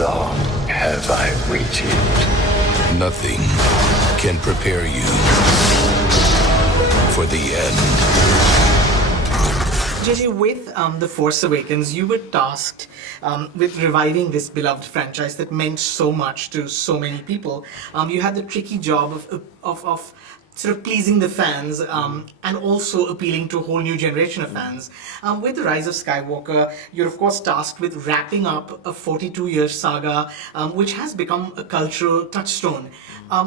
long have I waited? Nothing can prepare you for the end. JJ, with The Force Awakens, you were tasked with reviving this beloved franchise that meant so much to so many people. You had the tricky job of sort of pleasing the fans and also appealing to a whole new generation of fans. With The Rise of Skywalker, you're of course tasked with wrapping up a 42-year saga, which has become a cultural touchstone.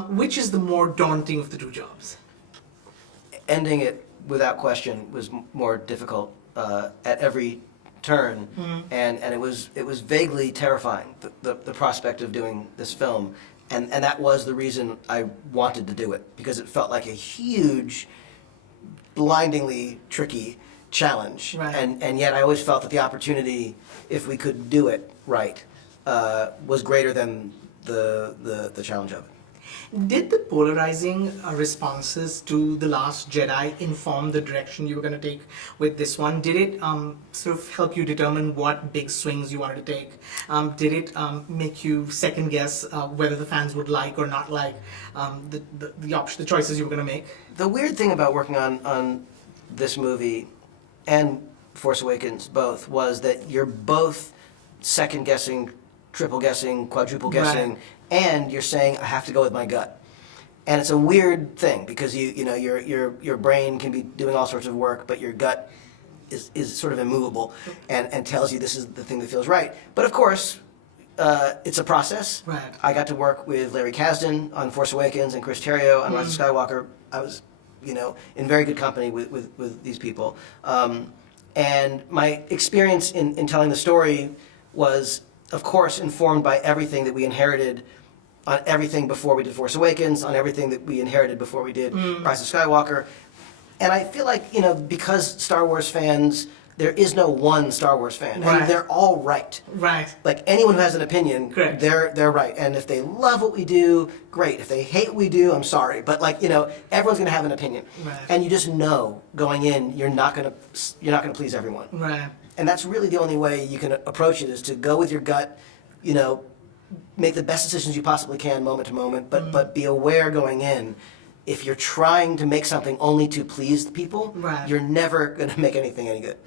Which is the more daunting of the two jobs? Ending it without question was more difficult at every turn, and it was vaguely terrifying, the prospect of doing this film, and that was the reason I wanted to do it, because it felt like a huge, blindingly tricky challenge, Right. and yet I always felt that the opportunity, if we could do it right, was greater than the challenge of it. Did the polarizing responses to The Last Jedi inform the direction you were going to take with this one? Did it sort of help you determine what big swings you wanted to take? Did it make you second guess whether the fans would like or not like the choices you were going to make? The weird thing about working on this movie and Force Awakens both was that you're both second guessing, triple guessing, quadruple guessing, Right. and you're saying I have to go with my gut. And it's a weird thing because you know your brain can be doing all sorts of work, but your gut is sort of immovable and tells you this is the thing that feels right. But of course, it's a process. Right. I got to work with Larry Kasdan on Force Awakens and Chris Terrio on Rise of Skywalker. I was, in very good company with these people. And my experience in telling the story was, of course, informed by everything that we inherited on everything before we did Force Awakens, on everything that we inherited before we did Rise of Skywalker. And I feel like, because Star Wars fans, there is no one Star Wars fan. Right. And they're all right. Right. Like anyone who has an opinion, Correct. they're right. And if they love what we do, great. If they hate what we do, I'm sorry. But everyone's going to have an opinion. Right. And you just know going in, you're not going to please everyone. Right. And that's really the only way you can approach it, is to go with your gut, make the best decisions you possibly can moment to moment, but be aware going in, if you're trying to make something only to please the people, Right. you're never going to make anything any good.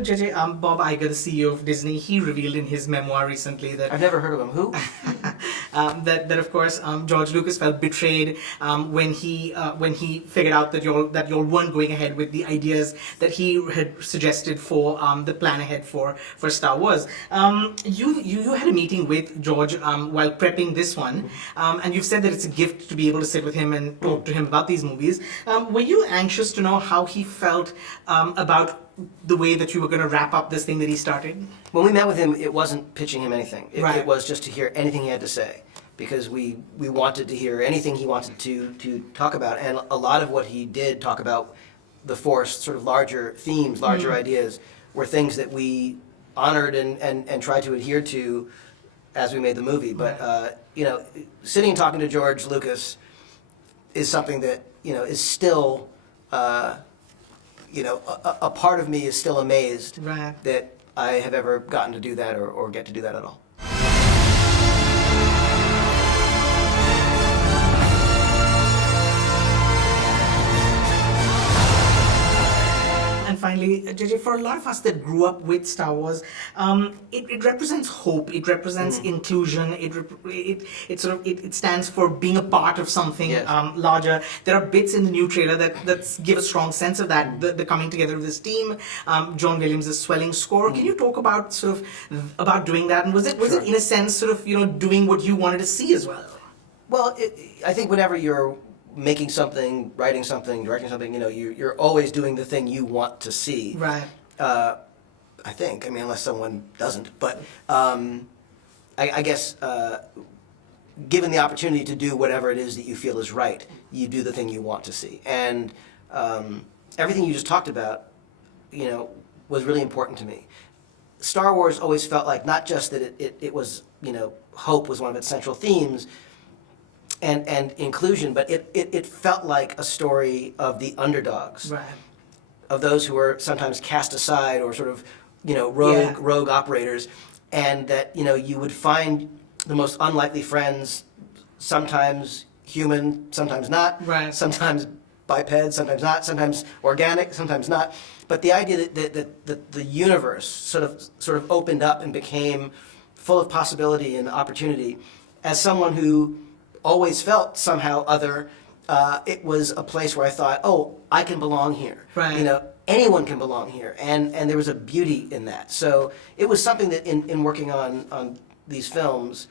JJ, Bob Iger, the CEO of Disney, he revealed in his memoir recently that I've never heard of him. Who? that of course George Lucas felt betrayed when he figured out that y'all weren't going ahead with the ideas that he had suggested for the plan ahead for Star Wars. You had a meeting with George while prepping this one, and you've said that it's a gift to be able to sit with him and talk to him about these movies. Were you anxious to know how he felt about the way that you were going to wrap up this thing that he started? When we met with him, it wasn't pitching him anything. Right. It was just to hear anything he had to say, because we wanted to hear anything he wanted to talk about. And a lot of what he did talk about, the Force, sort of larger themes, larger ideas, were things that we honored and tried to adhere to as we made the movie. But, sitting and talking to George Lucas is something that, is still... a part of me is still amazed Right. that I have ever gotten to do that or get to do that at all. And finally, JJ, for a lot of us that grew up with Star Wars, it represents hope. It represents inclusion. It stands for being a part of something Yes. larger. There are bits in the new trailer that give a strong sense of that. The coming together of this team. John Williams' swelling score. Can you talk about about doing that? And was it in a sense doing what you wanted to see as well? Well, I think whenever you're making something, writing something, directing something, you're always doing the thing you want to see. Right. I think. Unless someone doesn't. But I guess given the opportunity to do whatever it is that you feel is right, you do the thing you want to see. And everything you just talked about, was really important to me. Star Wars always felt like not just that it was, hope was one of its central themes, and inclusion, but it felt like a story of the underdogs, Right. of those who were sometimes cast aside or sort of, rogue operators, and that, you would find the most unlikely friends, sometimes human, sometimes not, Right. sometimes biped, sometimes not, sometimes organic, sometimes not. But the idea that the universe sort of opened up and became full of possibility and opportunity, as someone who always felt somehow other, it was a place where I thought, oh, I can belong here. Right. Anyone can belong here, and there was a beauty in that. So it was something that in working on these films,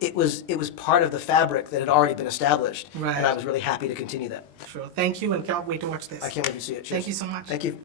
it was part of the fabric that had already been established, Right. and I was really happy to continue that. Sure. Thank you, and can't wait to watch this. I can't wait to see it. Cheers. Thank you so much. Thank you.